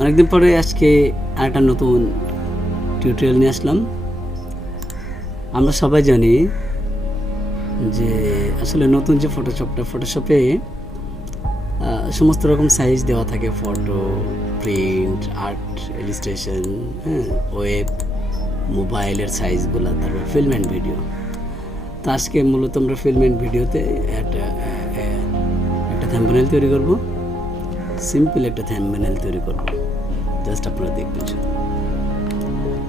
অনেকদিন পরে আজকে আরেকটা নতুন টিউটোরিয়াল নিয়ে আসলাম। আমরা সবাই জানি যে আসলে নতুন যে ফটোশপে সমস্ত রকম সাইজ দেওয়া থাকে, photo, print, art, illustration, web, মোবাইলের সাইজগুলো, তারপর ফিল্ম অ্যান্ড ভিডিও। তো আজকে মূলত আমরা ফিল্ম অ্যান্ড ভিডিওতে একটা থাম্বনেল তৈরি করব, সিম্পল একটা থাম্বনেল তৈরি করব, জাস্ট আপনারা দেখবেন শুধু।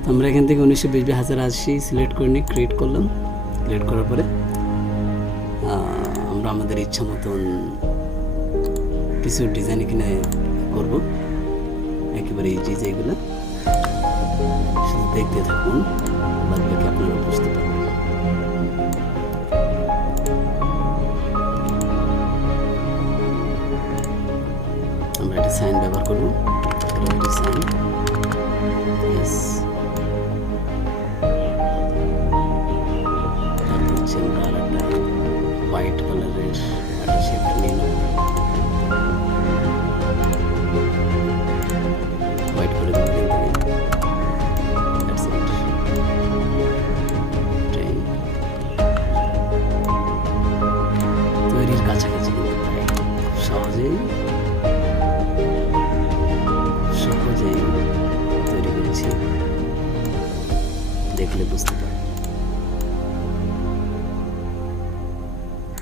তো আমরা এখান থেকে 1920x1080 সিলেক্ট করে নিই, ক্রিয়েট করলাম। ক্রিয়েট করার পরে আমরা আমাদের ইচ্ছা মতন কিছু ডিজাইন এখানে করব, একেবারে ইজি যেগুলো, শুধু দেখতে থাকুন, বাদ বাকি আপনারা বুঝতে পারবেন। আমরা একটা সাইন ব্যবহার করব, সাইন, ইয়েস। তারপর হচ্ছে আমরা আর একটা হোয়াইট কালারের একটা শেপ নিয়ে নেব, হোয়াইট করে দেবো তৈরির কাছাকাছি, কিন্তু প্রায় সহজেই তৈরি করেছি, দেখলে বুঝতে পারবেন।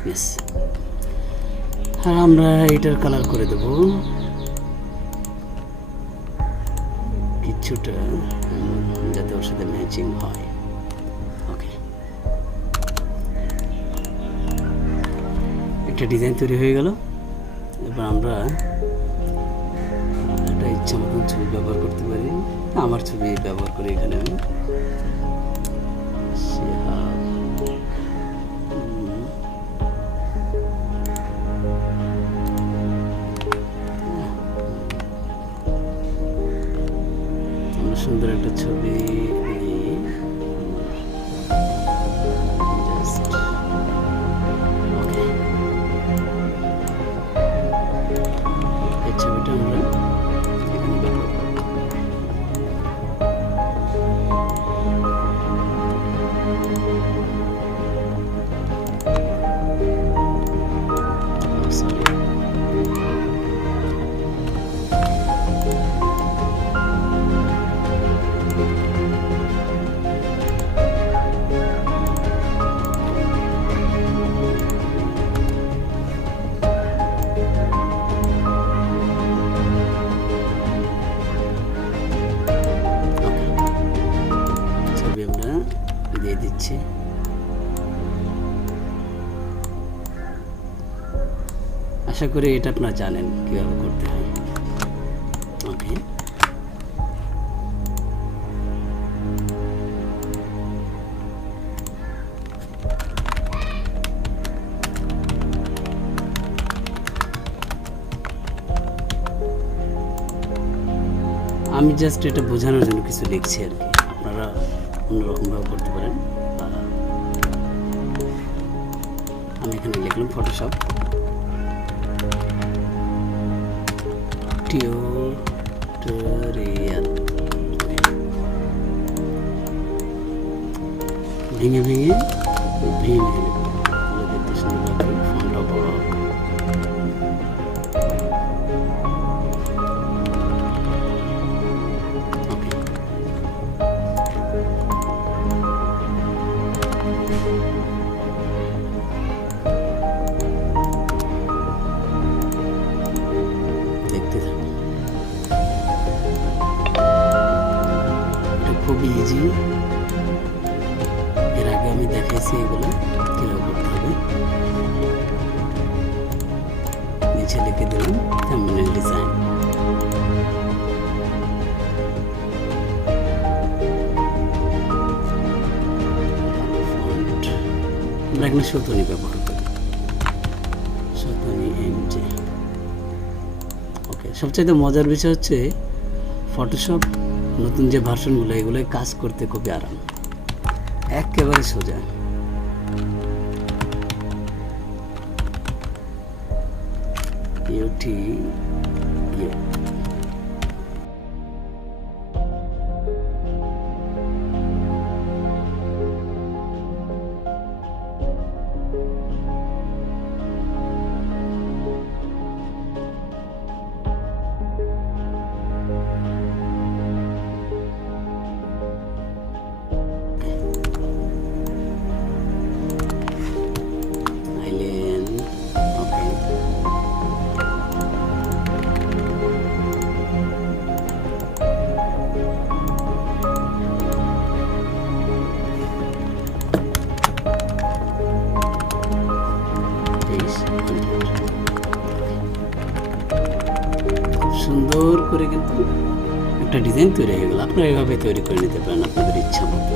ইয়েস, আর আমরা এটার কালার করে দেব কিছুটা, যাতে ওর সাথে ম্যাচিং হয়। ওকে, একটা ডিজাইন তৈরি হয়ে গেল। এবার আমরা একটা ইচ্ছা মতন ছবি ব্যবহার করতে পারি। আমার ছবি ব্যবহার করি এখানে আমি, সুন্দর একটা ছবি নিয়ে এই ছবিটা আমরা এখানে ব্যবহার করব। দিয়ে দিচ্ছি। আশা করি এটা আপনারা জানেন কিভাবে করতে হয়। ওকে, আমি জাস্ট এটা বোঝানোর জন্য কিছু লিখছি আর কি, আপনারা অন্যরকমভাবে করতে পারেন। আমি এখানে লিখলাম ফটোশপ টিউটোরিয়াল, ভেঙে ভেঙে লিখবো, দেখতে সুন্দর লাগবে, ফন্টটা বড় হবে। দেখতে থাকুন, এটা খুবই ইজি। এর আগে আমি দেখাইছি এগুলো কিভাবে করতে হবে। নিচে লিখে দিলাম থাম্বনেল ডিজাইন। আমরা এখানে শতনি ব্যবহার করি, শতনি এমজে। ওকে, সবচাইতে মজার বিষয় হচ্ছে ফটোশপ নতুন যে ভার্সনগুলো, এগুলোয় কাজ করতে খুবই আরাম, একেবারে সোজা। ইউটি একটা ডিজাইন তৈরি হয়ে গেল। আপনারা এভাবে তৈরি করে নিতে পারেন আপনাদের ইচ্ছা মতো।